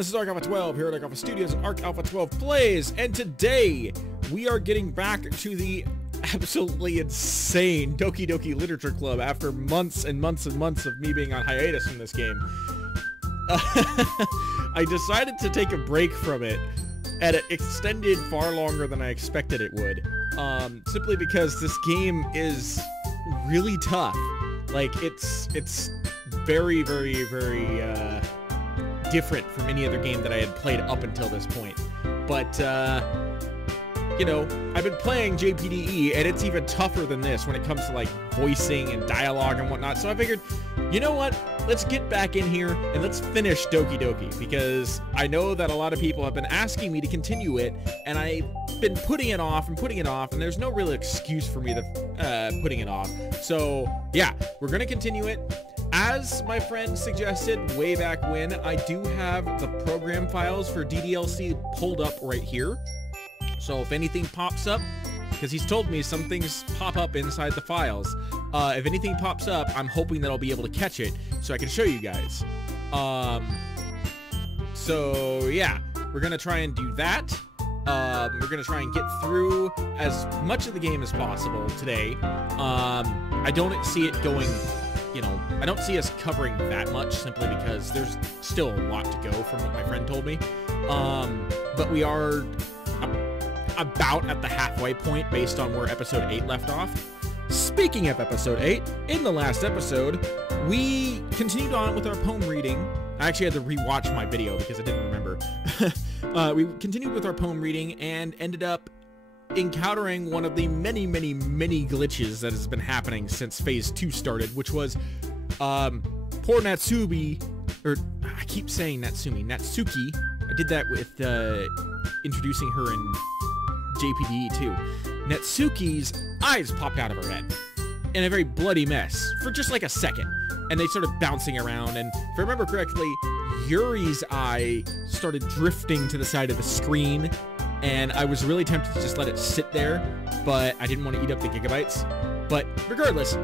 this is Arc Alpha 12 here at Arc Alpha Studios and Arc Alpha 12 Plays, and today we are getting back to the absolutely insane Doki Doki LIterature Club after months and months and months of me being on hiatus from this game. I decided to take a break from it, and it extended far longer than I expected it would, simply because this game is really tough. Like, it's very, very, very, different from any other game that I had played up until this point. But, you know, I've been playing JPDE, and it's even tougher than this when it comes to, like, voicing and dialogue and whatnot. So I figured, you know what? Let's get back in here, and let's finish Doki Doki, because I know that a lot of people have been asking me to continue it, and I've been putting it off, and there's no real excuse for me to, putting it off. So, yeah, we're gonna continue it. As my friend suggested way back when, I do have the program files for DDLC pulled up right here. So if anything pops up, because he's told me some things pop up inside the files. If anything pops up, I'm hoping that I'll be able to catch it so I can show you guys. So yeah, we're gonna try and do that. We're gonna try and get through as much of the game as possible today. I don't see it going, you know, I don't see us covering that much simply because there's still a lot to go from what my friend told me. But we are about at the halfway point based on where episode 8 left off. Speaking of episode 8, in the last episode, we continued on with our poem reading. I actually had to rewatch my video because I didn't remember. We continued with our poem reading and ended up encountering one of the many, many, many glitches that has been happening since phase 2 started, which was poor Natsubi, or I keep saying Natsuki. I did that with introducing her in JPDE too. Natsuki's eyes popped out of her head in a very bloody mess for just like a second, and they started bouncing around, and if I remember correctly, Yuri's eye started drifting to the side of the screen, and I was really tempted to just let it sit there, but I didn't want to eat up the gigabytes. But regardless,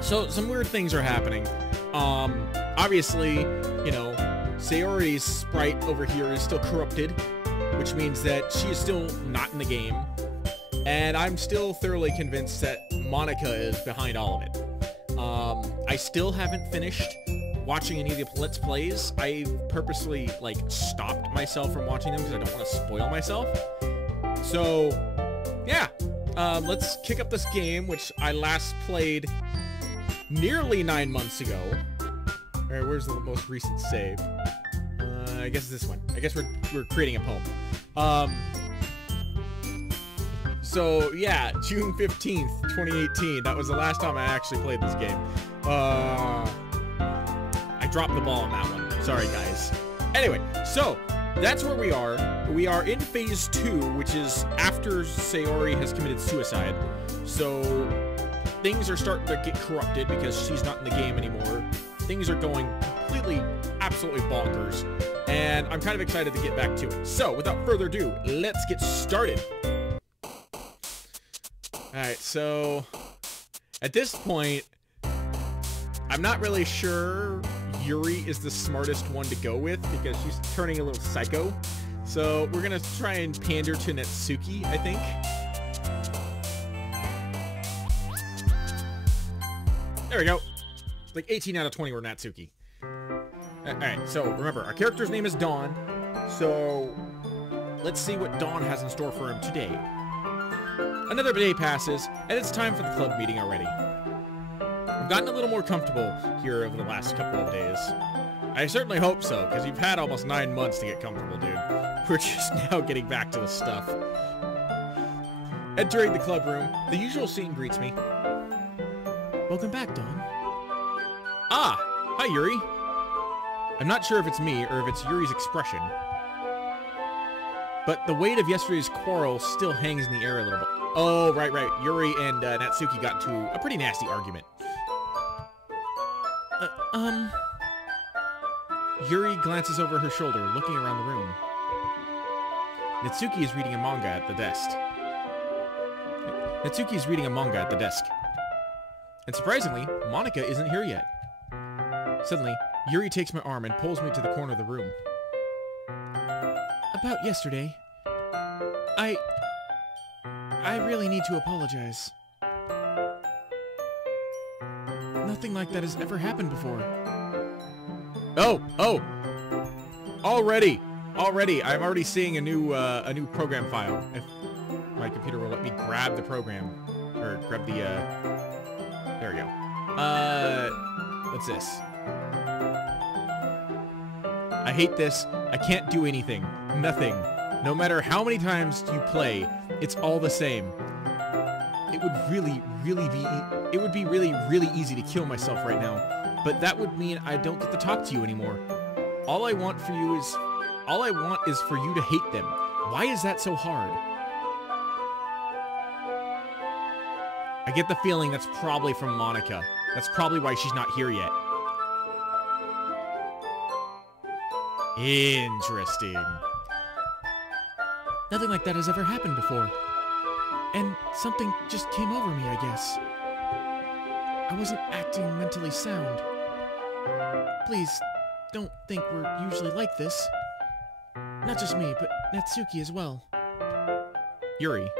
so some weird things are happening. Obviously, you know, Sayori's sprite over here is still corrupted, which means that she is still not in the game, and I'm still thoroughly convinced that Monica is behind all of it. I still haven't finished watching any of the Let's Plays. I purposely, like, stopped myself from watching them because I don't want to spoil myself. So, yeah, let's kick up this game, which I last played nearly 9 months ago. All right, where's the most recent save? I guess it's this one. I guess we're creating a poem. So yeah, June 15th, 2018. That was the last time I actually played this game. I dropped the ball on that one. Sorry, guys. Anyway, so that's where we are. We are in phase 2, which is after Sayori has committed suicide. So things are starting to get corrupted because she's not in the game anymore. Things are going completely, absolutely bonkers, and I'm kind of excited to get back to it. So, without further ado, let's get started. Alright, so at this point, I'm not really sure Yuri is the smartest one to go with because she's turning a little psycho. So, we're gonna try and pander to Natsuki, I think. There we go. Like 18 out of 20 were Natsuki. Alright, so remember, our character's name is Dawn, so let's see what Dawn has in store for him today. Another day passes, and it's time for the club meeting already. I've gotten a little more comfortable here over the last couple of days. I certainly hope so, because you've had almost 9 months to get comfortable, dude. We're just now getting back to the stuff. Entering the club room, the usual scene greets me. Welcome back, Dawn. Ah! Hi, Yuri. I'm not sure if it's me or if it's Yuri's expression, but the weight of yesterday's quarrel still hangs in the air a little bit. Oh, right. Yuri and Natsuki got into a pretty nasty argument. Yuri glances over her shoulder, looking around the room. Natsuki is reading a manga at the desk. And surprisingly, Monica isn't here yet. Suddenly, Yuri takes my arm and pulls me to the corner of the room. About yesterday, I really need to apologize. Nothing like that has ever happened before. Oh! Already, I'm already seeing a new program file. If my computer will let me grab the program, or grab the, there we go. What's this? I hate this. I can't do anything. Nothing. No matter how many times you play, it's all the same. It would really easy to kill myself right now, but that would mean I don't get to talk to you anymore. All I want is for you to hate them. Why is that so hard? I get the feeling that's probably from Monica. That's probably why she's not here yet. Interesting. Nothing like that has ever happened before. And something just came over me, I guess. I wasn't acting mentally sound. Please, don't think we're usually like this. Not just me, but Natsuki as well. Yuri,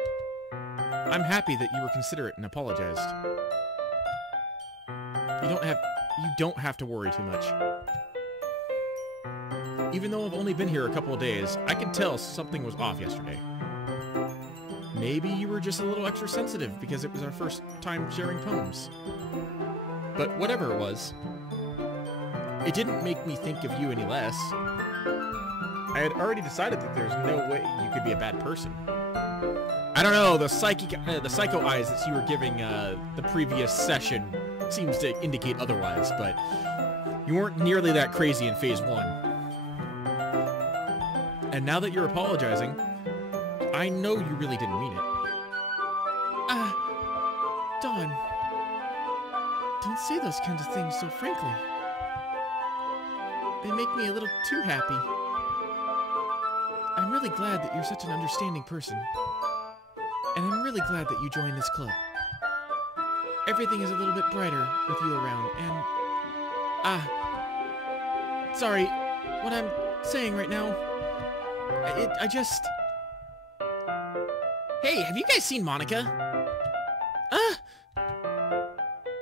I'm happy that you were considerate and apologized. You don't have to worry too much. Even though I've only been here a couple of days, I can tell something was off yesterday. Maybe you were just a little extra sensitive because it was our first time sharing poems. But whatever it was, it didn't make me think of you any less. I had already decided that there's no way you could be a bad person. I don't know, the psycho eyes that you were giving the previous session seems to indicate otherwise, but you weren't nearly that crazy in Phase 1. And now that you're apologizing, I know you really didn't mean it. Dawn. Don't say those kinds of things so frankly. They make me a little too happy. I'm really glad that you're such an understanding person. And I'm really glad that you joined this club. Everything is a little bit brighter with you around, and... sorry, what I'm saying right now... I just... Hey, have you guys seen Monica?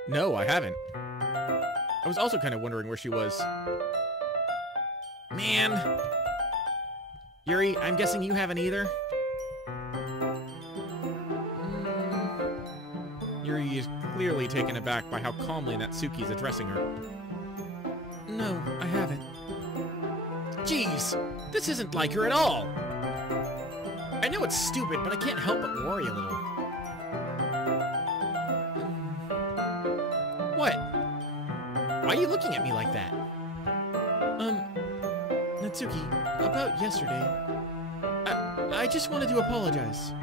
No, I haven't. I was also kind of wondering where she was. Man. Yuri, I'm guessing you haven't either? Yuri is clearly taken aback by how calmly Natsuki is addressing her. No, I haven't. Jeez, this isn't like her at all. I know it's stupid, but I can't help but worry a little. What? Why are you looking at me like that? Natsuki, about yesterday, I just wanted to apologize.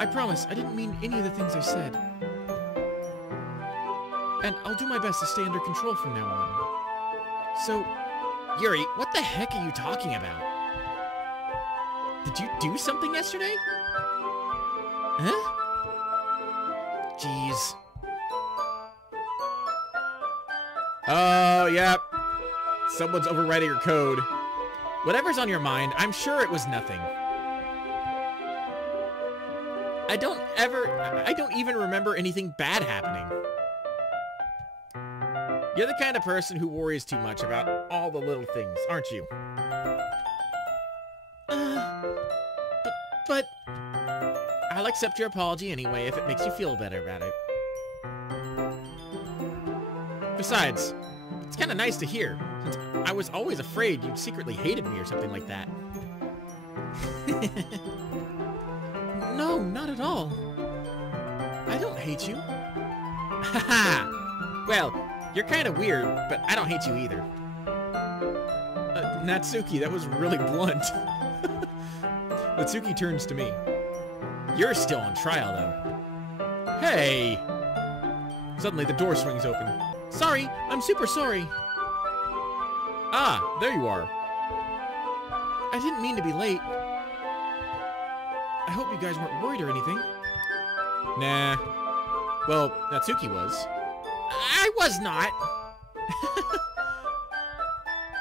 I promise, I didn't mean any of the things I said. And I'll do my best to stay under control from now on. So, Yuri, what the heck are you talking about? Did you do something yesterday? Huh? Jeez. Oh, yeah. Someone's overwriting your code. Whatever's on your mind, I'm sure it was nothing. I don't even remember anything bad happening. You're the kind of person who worries too much about all the little things, aren't you? But I'll accept your apology anyway if it makes you feel better about it. Besides, it's kind of nice to hear, since I was always afraid you'd secretly hated me or something like that. No, not at all. I don't hate you. Haha! Well, you're kind of weird, but I don't hate you either. Natsuki, that was really blunt. Natsuki turns to me. You're still on trial, though. Hey! Suddenly, the door swings open. Sorry, I'm super sorry. Ah, there you are. I didn't mean to be late. I hope you guys weren't worried or anything. Nah. Well, Natsuki was. I was not.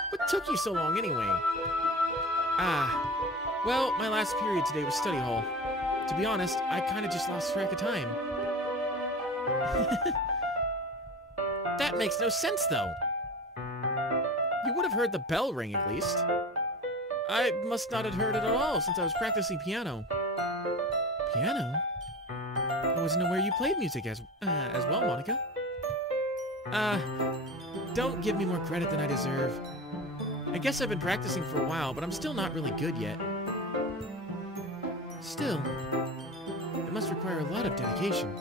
What took you so long anyway? Well, my last period today was study hall. To be honest, I kind of just lost track of time. That makes no sense, though. You would have heard the bell ring, at least. I must not have heard it at all since I was practicing piano. Piano? I wasn't aware you played music as well, Monica. Don't give me more credit than I deserve. I guess I've been practicing for a while, but I'm still not really good yet. Still, it must require a lot of dedication.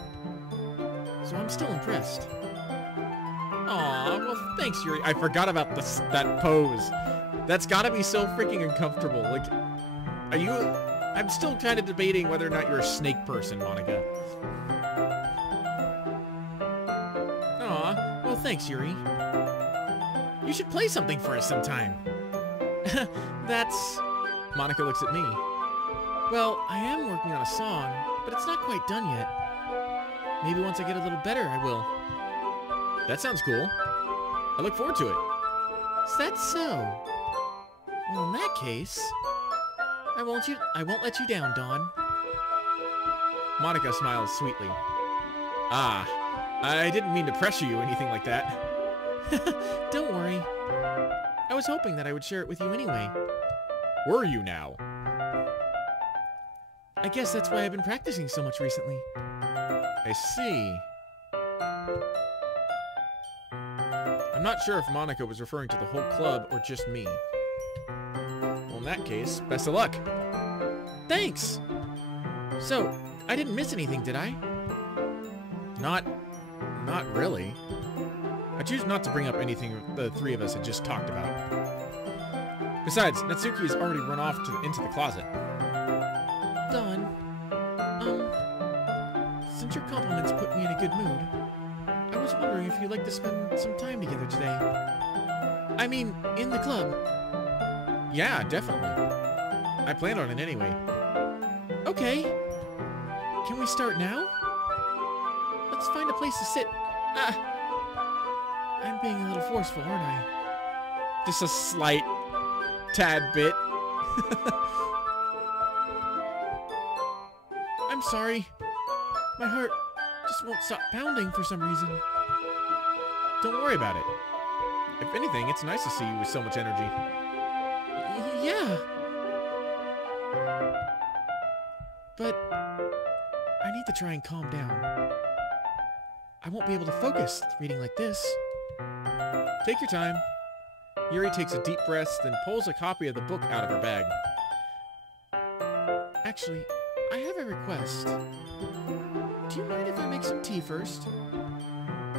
So I'm still impressed. Aw, well thanks, Yuri. I forgot about that pose. That's gotta be so freaking uncomfortable. Like, are you... I'm still kind of debating whether or not you're a snake person, Monica. Aw, well thanks, Yuri. You should play something for us sometime. That's... Monica looks at me. Well, I am working on a song, but it's not quite done yet. Maybe once I get a little better, I will. That sounds cool. I look forward to it. Is that so? Well, in that case, I won't let you down, Dawn. Monica smiles sweetly. Ah, I didn't mean to pressure you or anything like that. Don't worry. I was hoping that I would share it with you anyway. Were you now? I guess that's why I've been practicing so much recently. I see. I'm not sure if Monica was referring to the whole club or just me. Well, in that case, best of luck. Thanks! So, I didn't miss anything, did I? Not really. I choose not to bring up anything the three of us had just talked about. Besides, Natsuki has already run off into the closet. Dawn, since your compliments put me in a good mood, I was wondering if you'd like to spend some time together today. I mean, in the club. Yeah, definitely. I plan on it anyway. Okay. Can we start now? Let's find a place to sit. I'm being a little forceful, aren't I? Just a slight tad bit. I'm sorry. My heart just won't stop pounding for some reason. Don't worry about it. If anything, it's nice to see you with so much energy. Yeah. But I need to try and calm down. I won't be able to focus reading like this. Take your time. Yuri takes a deep breath, then pulls a copy of the book out of her bag. Actually, I have a request. Do you mind if I make some tea first?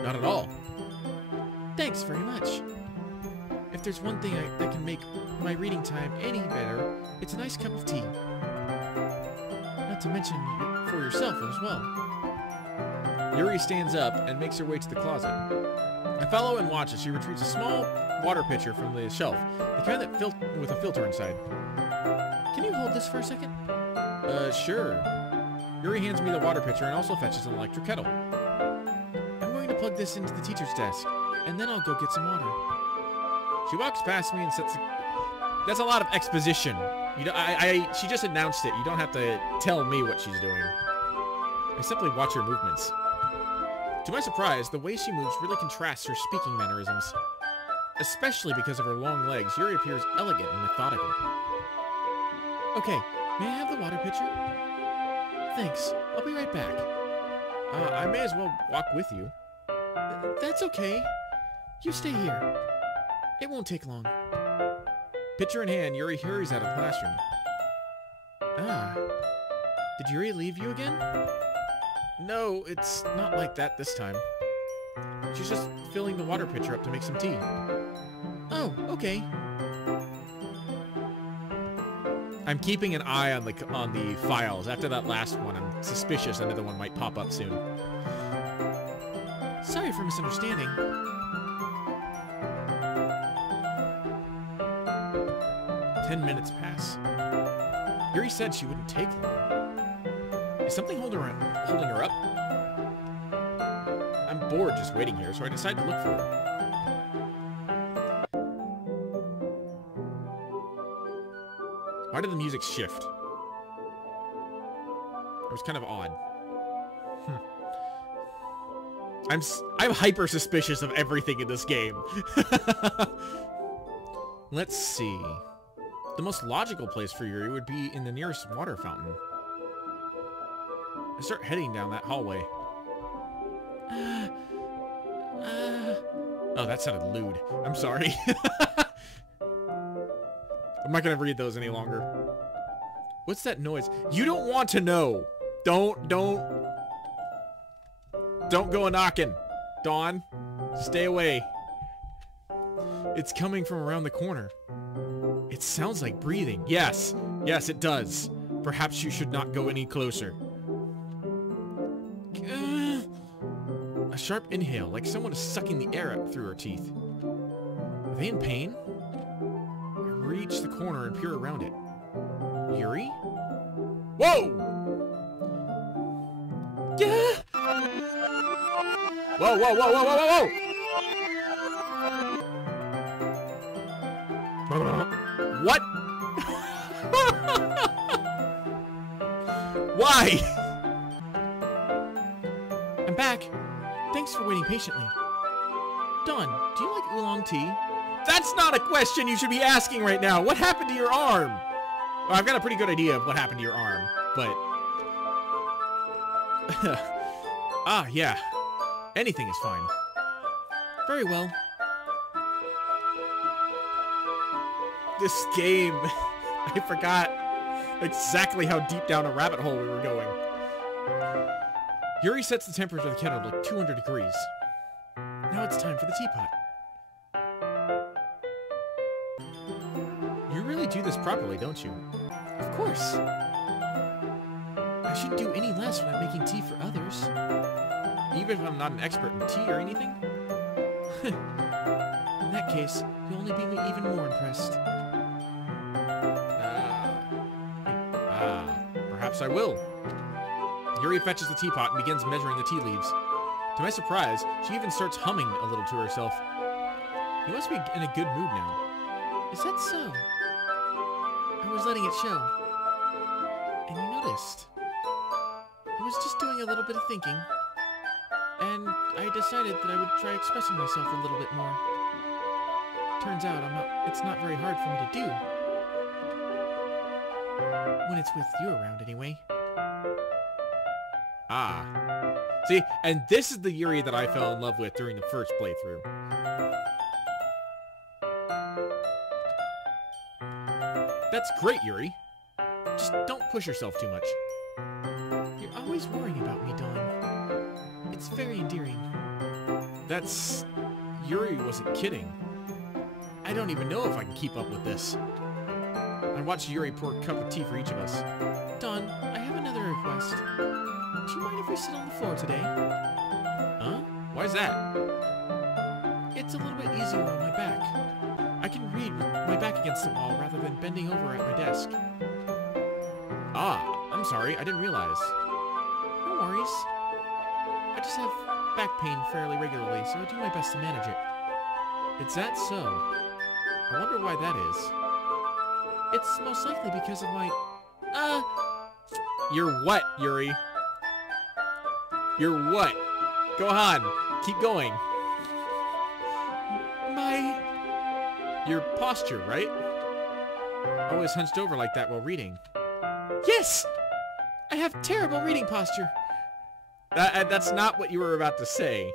Not at all. Thanks very much. If there's one thing that can make my reading time any better, it's a nice cup of tea. Not to mention for yourself as well. Yuri stands up and makes her way to the closet. I follow and watch as she retrieves a small water pitcher from the shelf, the kind that with a filter inside. Can you hold this for a second? Sure. Yuri hands me the water pitcher and also fetches an electric kettle. I'm going to plug this into the teacher's desk, and then I'll go get some water. She walks past me and sets That's a lot of exposition. She just announced it. You don't have to tell me what she's doing. I simply watch her movements. To my surprise, the way she moves really contrasts her speaking mannerisms. Especially because of her long legs, Yuri appears elegant and methodical. Okay, may I have the water pitcher? Thanks, I'll be right back. I may as well walk with you. That's okay. You stay here. It won't take long. Pitcher in hand, Yuri hurries out of the classroom. Did Yuri leave you again? No, it's not like that this time. She's just filling the water pitcher up to make some tea. Oh, okay. I'm keeping an eye on the files. After that last one, I'm suspicious another one might pop up soon. Sorry for misunderstanding. 10 minutes pass. Yuri said she wouldn't take long. Is something holding her up? I'm bored just waiting here, so I decide to look for her. Why did the music shift? It was kind of odd. I'm hyper suspicious of everything in this game. Let's see. The most logical place for Yuri would be in the nearest water fountain. I start heading down that hallway. Oh, that sounded lewd. I'm sorry. I'm not gonna read those any longer. What's that noise? You don't want to know. Don't go a-knocking, Dawn. Stay away. It's coming from around the corner. It sounds like breathing. Yes, it does. Perhaps you should not go any closer. A sharp inhale, like someone is sucking the air up through her teeth. Are they in pain? I reach the corner and peer around it. Yuri? Whoa! Yeah! Whoa, whoa, whoa, whoa, whoa, whoa, whoa! What? Why? I'm back. Thanks for waiting patiently. Dawn, do you like oolong tea? That's not a question you should be asking right now. What happened to your arm? Well, I've got a pretty good idea of what happened to your arm, but... yeah. Anything is fine. Very well. This game... I forgot exactly how deep down a rabbit hole we were going. Yuri sets the temperature of the kettle to like 200 degrees. Now it's time for the teapot. You really do this properly, don't you? Of course. I shouldn't do any less when I'm making tea for others. Even if I'm not an expert in tea or anything? In that case, you'll only be even more impressed. Perhaps I will. Yuri fetches the teapot and begins measuring the tea leaves. To my surprise, she even starts humming a little to herself. You must be in a good mood now. Is that so? I was letting it show. And you noticed. I was just doing a little bit of thinking. And I decided that I would try expressing myself a little bit more. Turns out it's not very hard for me to do. When it's with you around, anyway. Ah. See, and this is the Yuri that I fell in love with during the first playthrough. That's great, Yuri. Just don't push yourself too much. You're always worrying about me, Dawn. It's very endearing. That's... Yuri wasn't kidding. I don't even know if I can keep up with this. I watched Yuri pour a cup of tea for each of us. Dawn, I have another request. Do you mind if we sit on the floor today? Huh? Why is that? It's a little bit easier on my back. I can read with my back against the wall rather than bending over at my desk. Ah, I'm sorry, I didn't realize. No worries. I just have back pain fairly regularly, so I do my best to manage it. Is that so? I wonder why that is. It's most likely because of my... You're what, Yuri? You're what? Go on. Keep going. Your posture, right? Always hunched over like that while reading. Yes! I have terrible reading posture. That's not what you were about to say.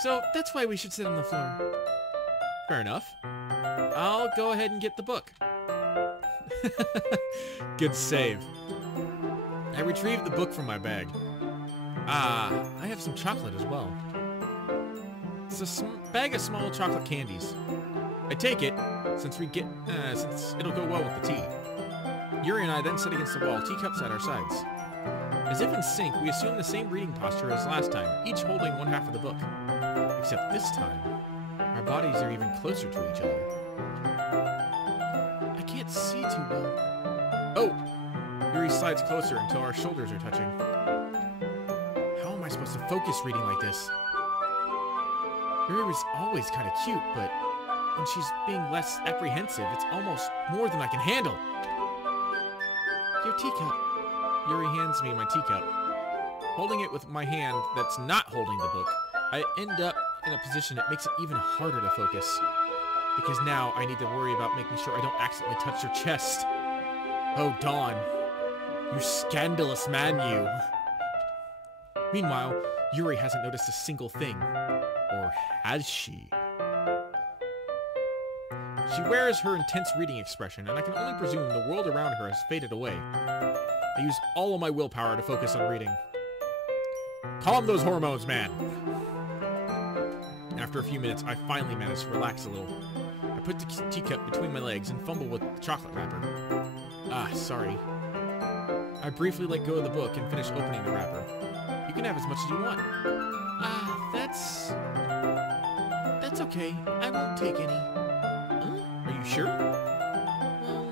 So, that's why we should sit on the floor. Fair enough. I'll go ahead and get the book. Good save. I retrieved the book from my bag. I have some chocolate as well. It's a bag of small chocolate candies. I take it, since it'll go well with the tea. Yuri and I then sit against the wall, teacups at our sides. As if in sync, we assume the same reading posture as last time, each holding one half of the book. Except this time, our bodies are even closer to each other. I can't see too well. Oh! Yuri slides closer until our shoulders are touching. How am I supposed to focus reading like this? Yuri was always kind of cute, but when she's being less apprehensive, it's almost more than I can handle. Your teacup. Yuri hands me my teacup. Holding it with my hand that's not holding the book, I end up in a position that makes it even harder to focus. Because now I need to worry about making sure I don't accidentally touch your chest. Oh, Dawn. You scandalous man, you. Meanwhile, Yuri hasn't noticed a single thing. Or has she? She wears her intense reading expression, and I can only presume the world around her has faded away. I use all of my willpower to focus on reading. Calm those hormones, man! After a few minutes, I finally manage to relax a little. I put the teacup between my legs and fumble with the chocolate wrapper. Ah, sorry. I briefly let go of the book and finish opening the wrapper. You can have as much as you want. Ah, that's okay. I won't take any. Huh? Are you sure? Well,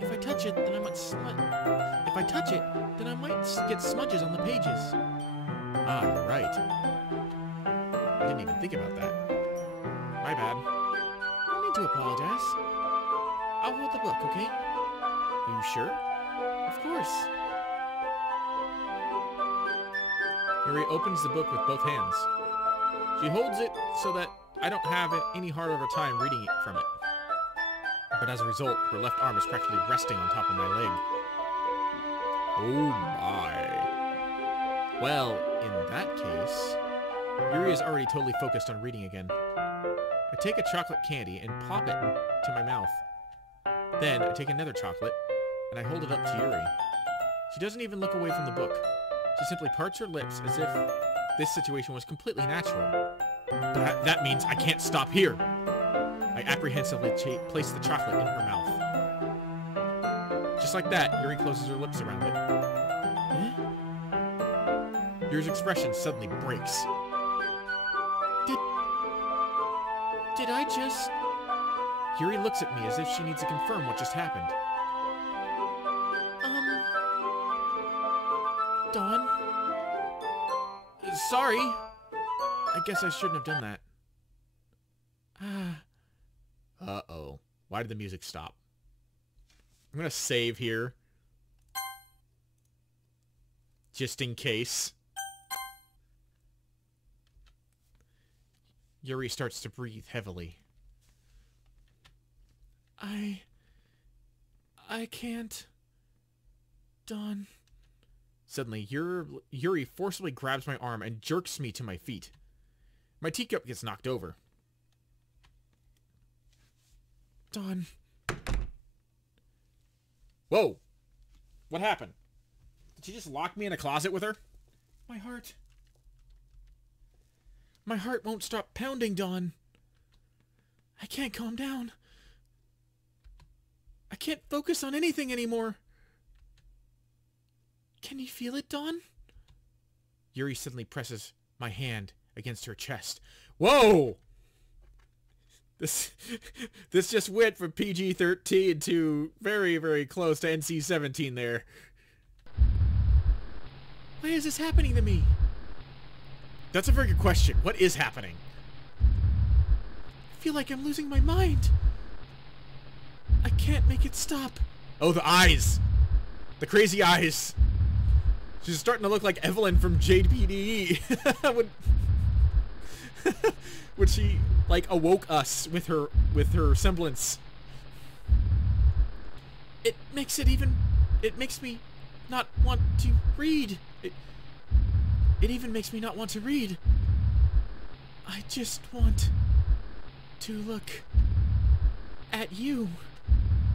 if I touch it, then I might If I touch it, then I might get smudges on the pages. Ah, you're right. I didn't even think about that. My bad. No need to apologize. I'll hold the book, okay? Are you sure? Of course. Yuri opens the book with both hands. She holds it so that I don't have any harder of a time reading it from it. But as a result, her left arm is practically resting on top of my leg. Oh my. Well, in that case, Yuri is already totally focused on reading again. I take a chocolate candy and pop it into my mouth. Then I take another chocolate and I hold it up to Yuri. She doesn't even look away from the book. She simply parts her lips as if this situation was completely natural. But that means I can't stop here. I apprehensively place the chocolate in her mouth. Just like that, Yuri closes her lips around it. Huh? Yuri's expression suddenly breaks. Did I just... Yuri looks at me as if she needs to confirm what just happened. Dawn? Sorry. I guess I shouldn't have done that. Uh-oh. Why did the music stop? I'm gonna save here. Just in case. Yuri starts to breathe heavily. I can't. Dawn. Suddenly, Yuri forcibly grabs my arm and jerks me to my feet. My teacup gets knocked over. Dawn. Whoa! What happened? Did she just lock me in a closet with her? My heart. My heart won't stop pounding, Dawn. I can't calm down. I can't focus on anything anymore. Can you feel it, Dawn? Yuri suddenly presses my hand against her chest. Whoa! This just went from PG-13 to very, very close to NC-17 there. Why is this happening to me? That's a very good question. What is happening? I feel like I'm losing my mind. I can't make it stop. Oh, the eyes. The crazy eyes. She's starting to look like Evelyn from JPDE. when she like awoke us with her semblance. It makes me not want to read. It even makes me not want to read. I just want to look at you.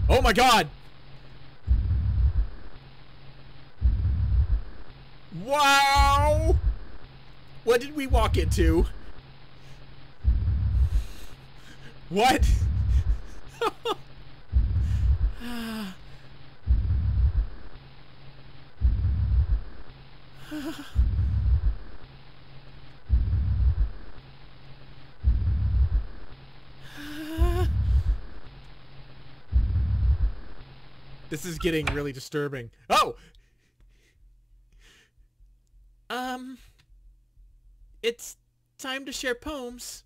Oh my god! Wow! What did we walk into? What? This is getting really disturbing. Oh! It's time to share poems.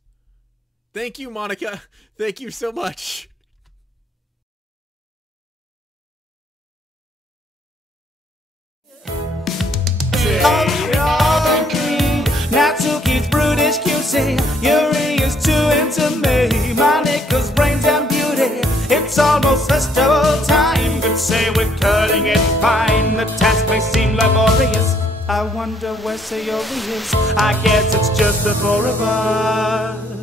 Thank you, Monica. Thank you so much. say Yuri is too into me. My Nico's brains and beauty, it's almost festival time. Could say we're cutting it fine. The task may seem laborious. I wonder where Sayori is. I guess it's just the four of us.